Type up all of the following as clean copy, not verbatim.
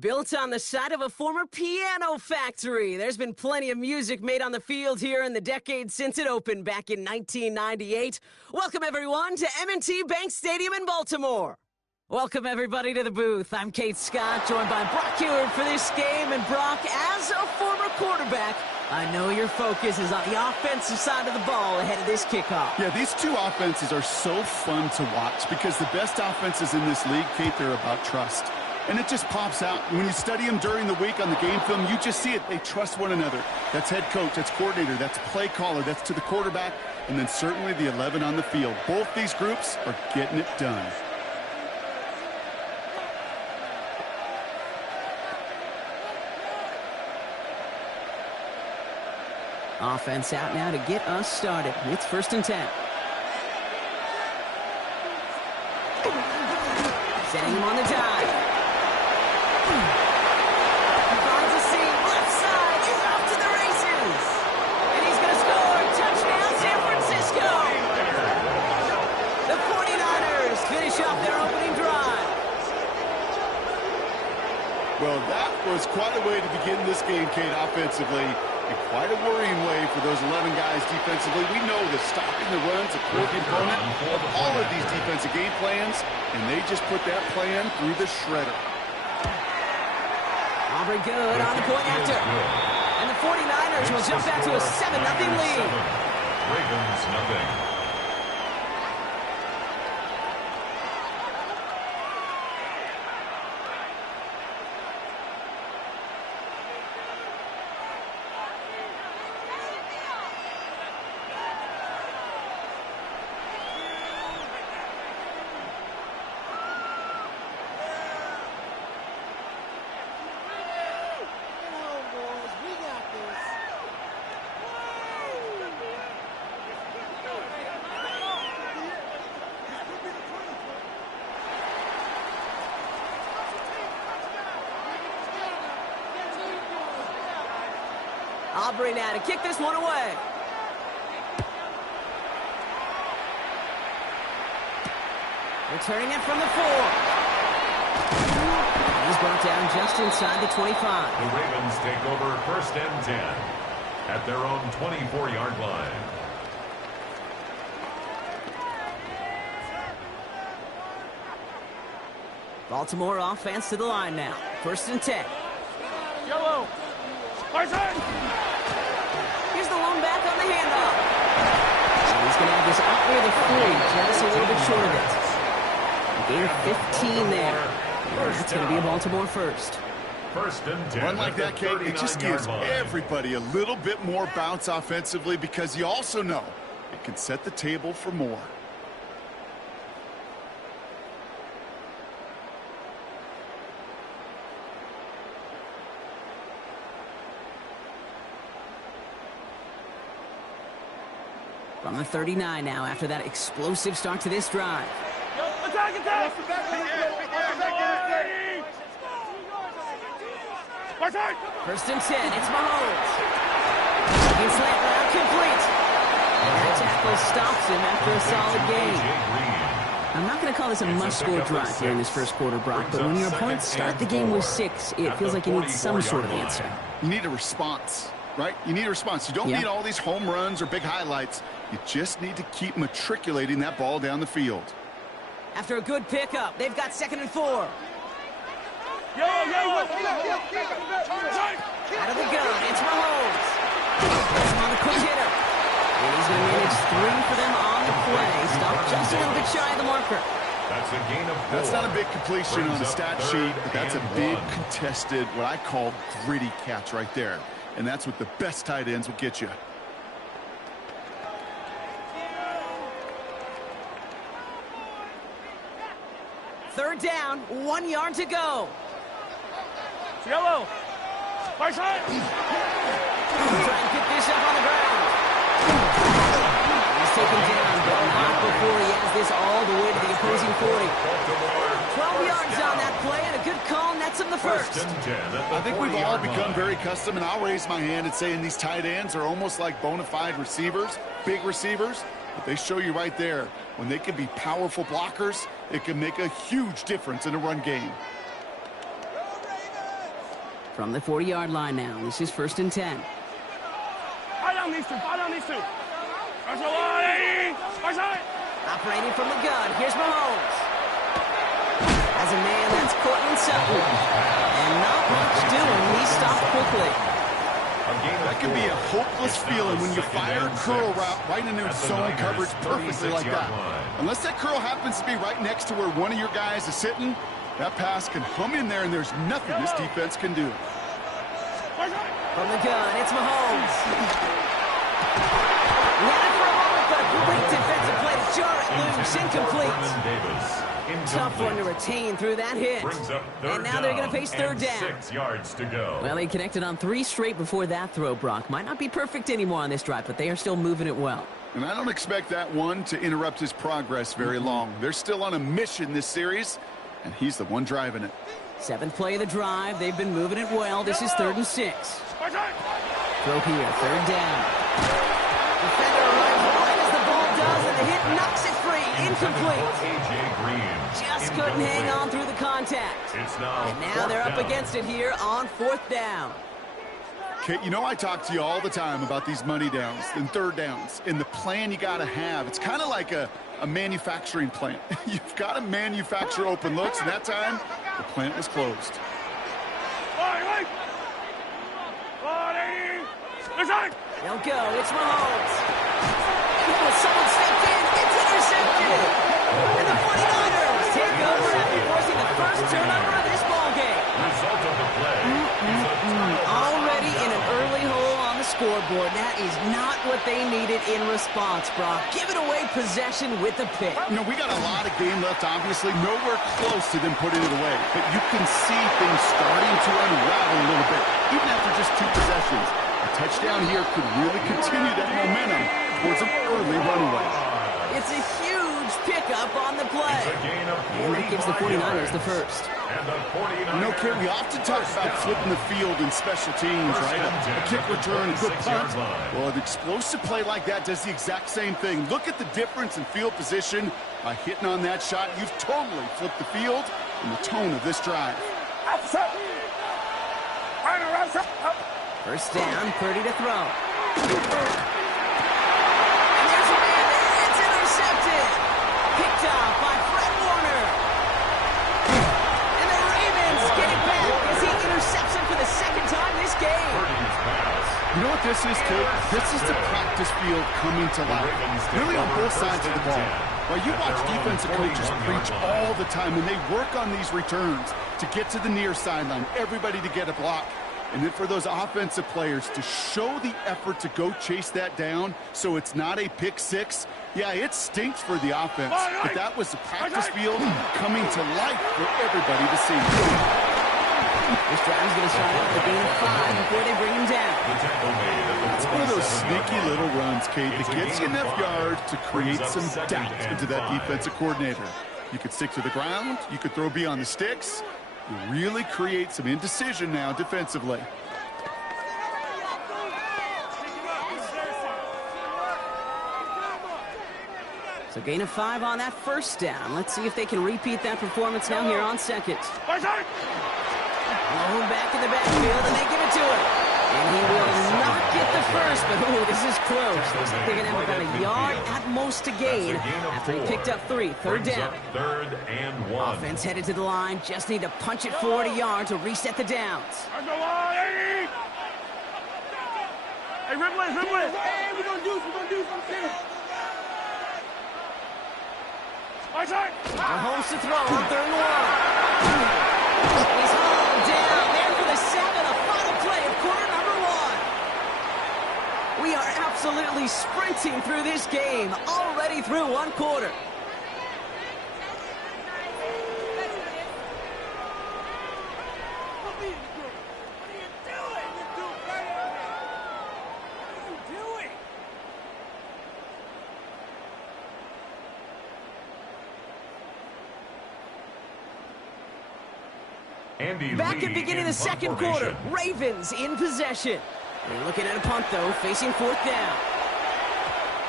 Built on the side of a former piano factory, there's been plenty of music made on the field here in the decade since it opened back in 1998. Welcome, everyone, to M&T Bank Stadium in Baltimore. Welcome, everybody, to the booth. I'm Kate Scott, joined by Brock Ewert for this game. And Brock, as a former quarterback, I know your focus is on the offensive side of the ball ahead of this kickoff. Yeah, these two offenses are so fun to watch because the best offenses in this league, Kate, they're about trust. And it just pops out. When you study them during the week on the game film, you just see it. They trust one another. That's head coach, that's coordinator, that's play caller, that's to the quarterback, and then certainly the 11 on the field. Both these groups are getting it done. Offense out now to get us started. It's 1st and 10. Setting him on the dive. Finds a seam. Left side. He's off to the races. And he's going to score. Touchdown, San Francisco. The 49ers finish off their opening drive. Well, that was quite a way to begin this game, Kate, offensively. And quite a worrying way for those 11 guys defensively. We know that stopping the run's a core component of all of these defensive game plans, and they just put that plan through the shredder. Aubrey good on the point after. And the 49ers will jump out to a 7-0 lead. Ravens nothing. Aubrey now to kick this one away. Returning it from the 4. He's brought down just inside the 25. The Ravens take over 1st and 10 at their own 24-yard line. Baltimore offense to the line now. 1st and 10. Yellow. Here's the lone back on the handoff. So he's going to have this out near the 40, just a little bit short of it. Gain of 15 there. It's going to be a Baltimore first. 1st and 10. Run like that, Kate, it just gives everybody a little bit more bounce offensively because you also know it can set the table for more. From the 39 now after that explosive start to this drive. Attack, attack! First and 10, it's Mahomes. Second slant route complete. And that tackle stops him after a solid gain. I'm not going to call this a must-score drive here in this first quarter, Brock, but when your opponents start the game with 6, it feels like you need some sort of answer. You need a response, right? You need a response. You don't need all these home runs or big highlights. You just need to keep matriculating that ball down the field. After a good pickup, they've got 2nd and 4. Yo! Out of the gun, it's Mahomes. He's on the quick hitter. And he's going to manage 3 for them on the play. Stop just a little bit shy of the marker. That's a gain of 4. That's not a big completion on the stat sheet, but that's a big contested, what I call gritty catch right there. And that's what the best tight ends will get you. Third down, 1 yard to go. Yellow. Far side. Try and pick this up on the ground. He's taken down, but not before he has this all the way to the opposing 40. 12 yards on that play, and a good call nets him the first. I think we've all become very accustomed, and I'll raise my hand and say these tight ends are almost like bona fide receivers, big receivers. But they show you right there, when they can be powerful blockers, it can make a huge difference in a run game. From the 40-yard line now, this is 1st and 10. Fire down these two. Fire down these two. Operating from the gun, here's Mahomes. As a man, that's Cortland Sutton. And not much doing, he stopped quickly. That can be a hopeless feeling when you fire a curl route right into zone coverage perfectly like that. Unless that curl happens to be right next to where one of your guys is sitting, that pass can hum in there and there's nothing this defense can do. From the gun, it's Mahomes. Ran it for a moment, but a great defensive play to jar it loose. Incomplete. Tough one to retain through that hit. And now they're going to face 3rd down. 6 yards to go. Well, they connected on 3 straight before that throw, Brock. Might not be perfect anymore on this drive, but they are still moving it well. And I don't expect that one to interrupt his progress very long. They're still on a mission this series, and he's the one driving it. 7th play of the drive. They've been moving it well. This is 3rd and 6. Throw here, 3rd down. Defender arrives right as the ball does, and the hit knocks it free. Incomplete. Just couldn't hang on through the contact. It's now and now they're up against it here on 4th down. Okay, you know I talk to you all the time about these money downs and 3rd downs and the plan you got to have. It's kind of like a manufacturing plant. You've got to manufacture open looks, and that time the plant was closed. They'll go. It's Mahomes. Someone stepped in. It's intercepted. And the 49ers take over after forcing the first turnover of this ballgame. Result of the play. Already in an early hole on the scoreboard. That is not what they needed in response, Brock. Giving away possession with a pick. You know, we got a lot of game left, obviously. Nowhere close to them putting it away. But you can see things starting to unravel a little bit, even after just 2 possessions. A touchdown here could really continue that momentum towards an early runaway. It's a huge pickup on the play. And it gives the 49ers the first. You know, Kate, we often talk about flipping the field in special teams, right? A kick return, a good punt. Well, an explosive play like that does the exact same thing. Look at the difference in field position. By hitting on that shot, you've totally flipped the field and the tone of this drive. First down, Purdy to throw. And there's a man there. It's intercepted. Picked off by Fred Warner. And the Ravens get it back as he intercepts him for the 2nd time this game. You know what this is, Kate? This is the practice field coming to life. Really on both sides of the ball. Well, you watch defensive coaches preach all the time, and they work on these returns to get to the near sideline, everybody to get a block. And then for those offensive players to show the effort to go chase that down so it's not a pick 6, yeah, it stinks for the offense. But that was the practice field coming to life for everybody to see. This drive is going to start out with a gain of 5 before they bring him down. It's one of those sneaky little runs, Kate, that gets you enough yards to create some doubt into that defensive coordinator. You could stick to the ground. You could throw beyond the sticks. You really create some indecision now defensively. So gain of 5 on that first down. Let's see if they can repeat that performance now here on 2nd. Blown back in the backfield, and they give it to him. And he will not get the first, but this is close. Looks like they're going to have about a yard at most to gain after he picked up 3. 3rd down. 3rd and 1. Offense headed to the line. Just need to punch it forward a yard to reset the downs. Hey, Ripley. Hey, we're going to do this. Mahomes to throw on 3rd and 1. He's hauled down there for the 7, a final play of quarter number 1. We are absolutely sprinting through this game, already through 1 quarter. Back at beginning of the 2nd quarter, Ravens in possession. They're looking at a punt, though, facing 4th down.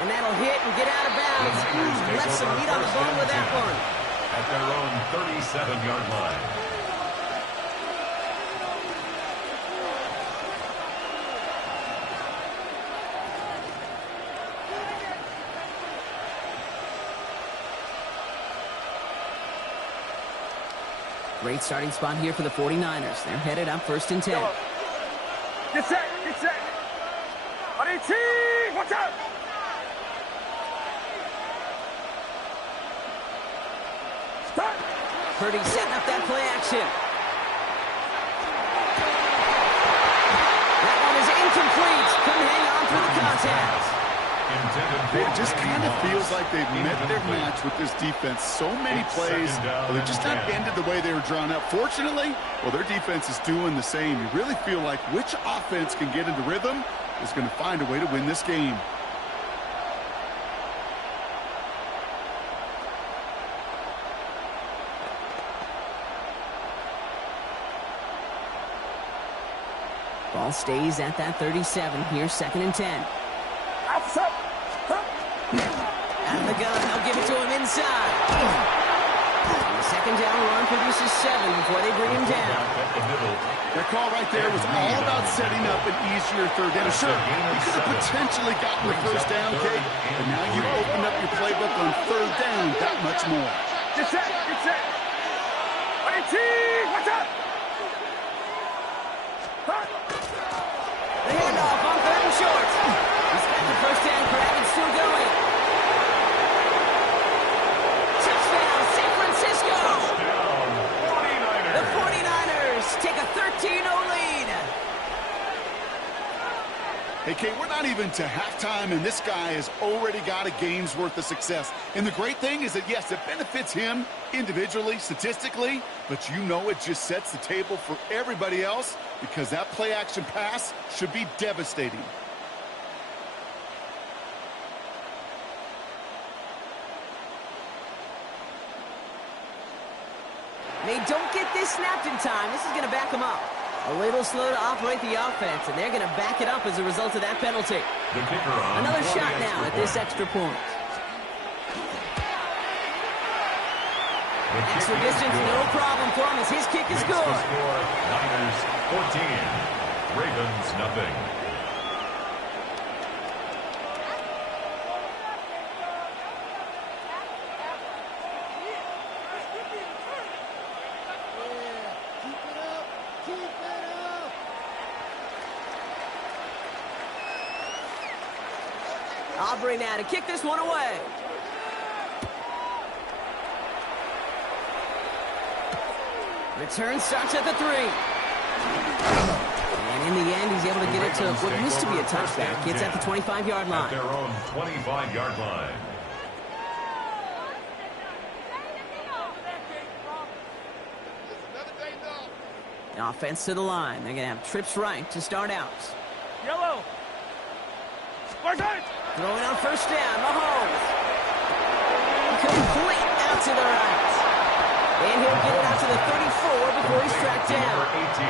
And that'll hit and get out of bounds. Left some meat on the bone with that one. At their own 37-yard line. Great starting spot here for the 49ers. They're headed up 1st and 10. Get set, get set. Ready, team, watch out. Start. Purdy setting up that play action. That one is incomplete. Couldn't hang on through the contact. It just kind of feels like they've met their match with this defense. So many plays, but they're just not ended the way they were drawn up. Fortunately, well, their defense is doing the same. You really feel like which offense can get into rhythm is going to find a way to win this game. Ball stays at that 37 here, 2nd and 10. Out of the gun, they'll give it to him inside. And the 2nd down run produces 7 before they bring him down. That call right there was all about setting up an easier 3rd down. Sure, you could have potentially gotten the 1st down, Kate, but now you've opened up your playbook on 3rd down that much more. Get set, get set. Ready, team, watch out. The handoff on 3rd and short. He's got the 1st down grab and still going. Touchdown, San Francisco. The 49ers take a 13-0 lead. Hey, Kate, we're not even to halftime, and this guy has already got a game's worth of success. And the great thing is that, yes, it benefits him individually, statistically, but you know it just sets the table for everybody else because that play-action pass should be devastating. They don't get this snapped in time. This is going to back them up. A little slow to operate the offense, and they're going to back it up as a result of that penalty. Another shot now at this extra point. Extra distance, no problem for him as his kick is good. Niners 14, Ravens nothing. Aubrey now to kick this one away. Return starts at the 3. And in the end, he's able to get it to what used to be a touchback. It's at the 25-yard line. At their own 25-yard line. Offense to the line. They're going to have trips right to start out. Yellow. Throwing on 1st down, Mahomes. Complete out to the right. And he'll get it out to the 34 before he's tracked down. Number 18,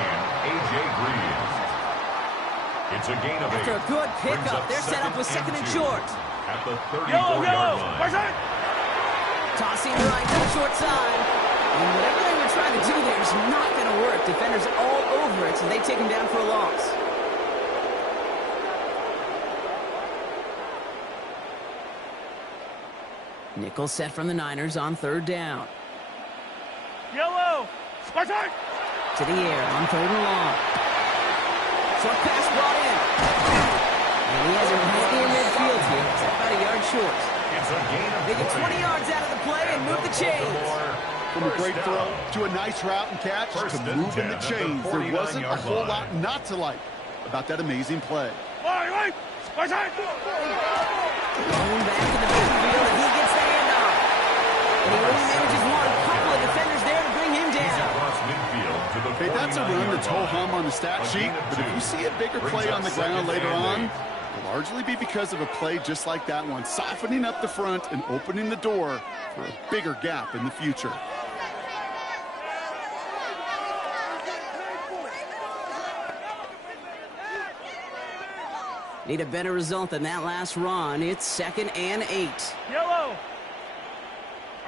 A.J. Green. It's a gain of 8. After a good pickup, they're set up with 2nd and short. At the 34-yard line. Tossing right to the short side. And whatever they were trying to do there is not going to work. Defenders all over it, so they take him down for a loss. Nickel set from the Niners on 3rd down. Yellow. To the air on 3rd and long. Short pass brought in. And he has it right near midfield here. It's about a yard short. It's a gain of They get 20 yards out of the play and move the chains. From a great throw to a nice route and catch to moving the chains. There wasn't a whole lot not to like about that amazing play. Right. Going back in the midfield, and he gets the handoff. And he only manages one. A couple of defenders there to bring him down. Hey, that's a run that's ho-hum on the stat sheet, but if you see a bigger play on the ground later on, it'll largely be because of a play just like that one, softening up the front and opening the door for a bigger gap in the future. Need a better result than that last run. It's 2nd and 8. Yellow.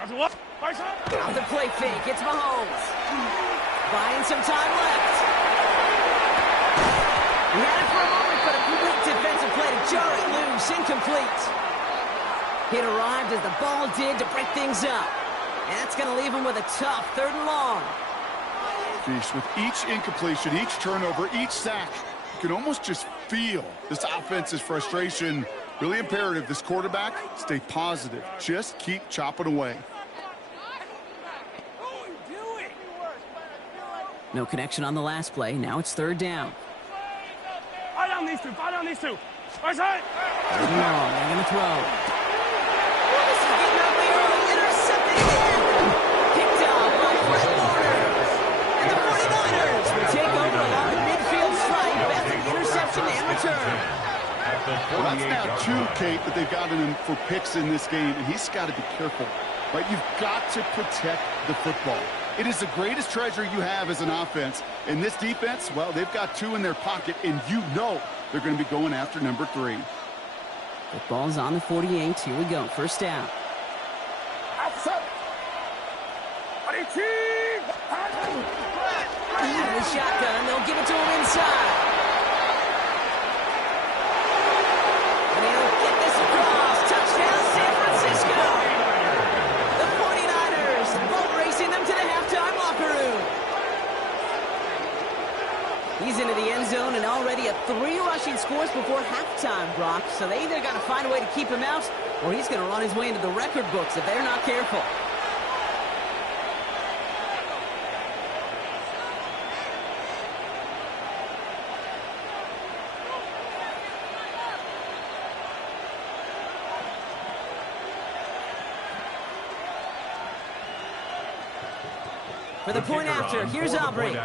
The play fake. It's Mahomes. Buying some time left. He had it for a moment, but a complete defensive play to jar it loose. Incomplete. It arrived as the ball did to break things up. And that's going to leave him with a tough 3rd and long. Sheesh, with each incompletion, each turnover, each sack, you can almost just feel this offense's frustration. Really imperative, this quarterback, stay positive. Just keep chopping away. No connection on the last play. Now it's third down. Fire down these two. Fire down these two. Right side. They're going to throw. This is getting up the early. Intercepted again. Picked up by Fred Warner. And the 49ers will take over along the midfield stripe after the interception and return. Well, that's now two, Kate, that they've gotten him for picks in this game, and he's got to be careful. Right? You've got to protect the football. It is the greatest treasure you have as an offense. And this defense, well, they've got two in their pocket, and you know they're going to be going after number 3. Football's on the 48. Here we go. First down. Outside. Out of the shotgun. They'll give it to him inside. And he'll get this across. Touchdown, San Francisco. The 49ers boat racing them to the halftime locker room. He's into the end zone and already at 3 rushing scores before halftime, Brock. So they either got to find a way to keep him out, or he's going to run his way into the record books if they're not careful. For the point after, here's Aubrey.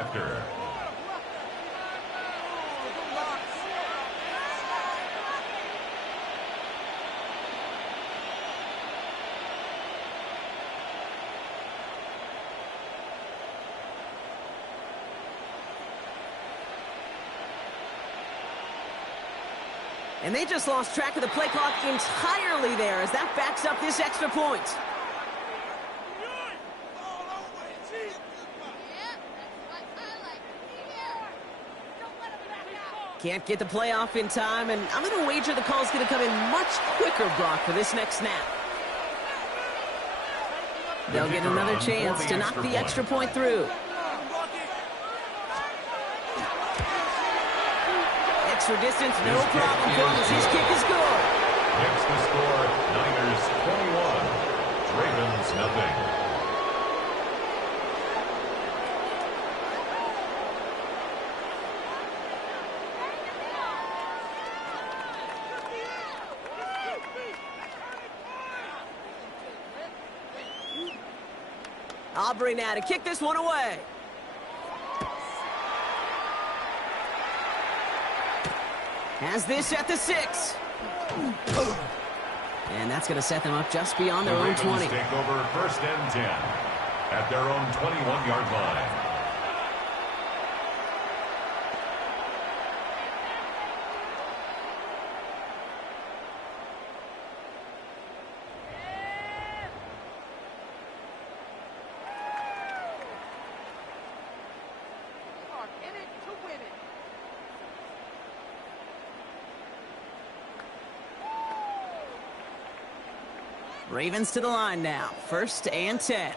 And they just lost track of the play clock entirely there as that backs up this extra point. Can't get the play off in time, and I'm going to wager the call's going to come in much quicker, Brock, for this next snap. They'll get another chance to knock the extra point through. Extra distance, no problem for him as his kick is good. Next to score, Niners 21, Ravens nothing. Aubrey now to kick this one away. Has this at the 6. And that's going to set them up just beyond their own 20. Take over first and 10 at their own 21-yard line. Ravens to the line now. First and 10.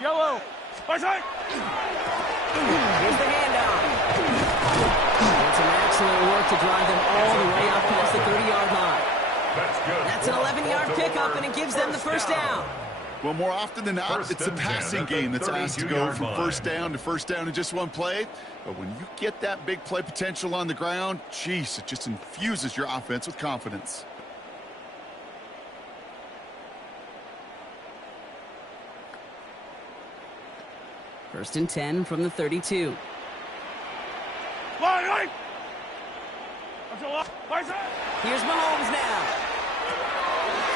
Yellow. Right side. Here's the handoff. It's an excellent work to drive them all the way up past the 30-yard line. That's good. That's an 11-yard pickup, and it gives them the first down. Well, more often than not, it's the passing game that's asked to go from first down in just one play. But when you get that big play potential on the ground, geez, it just infuses your offense with confidence. First and 10 from the 32. Right. Here's Mahomes now.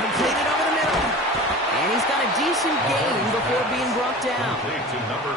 Completed over the middle. And he's got a decent gain before being brought down. Complete to number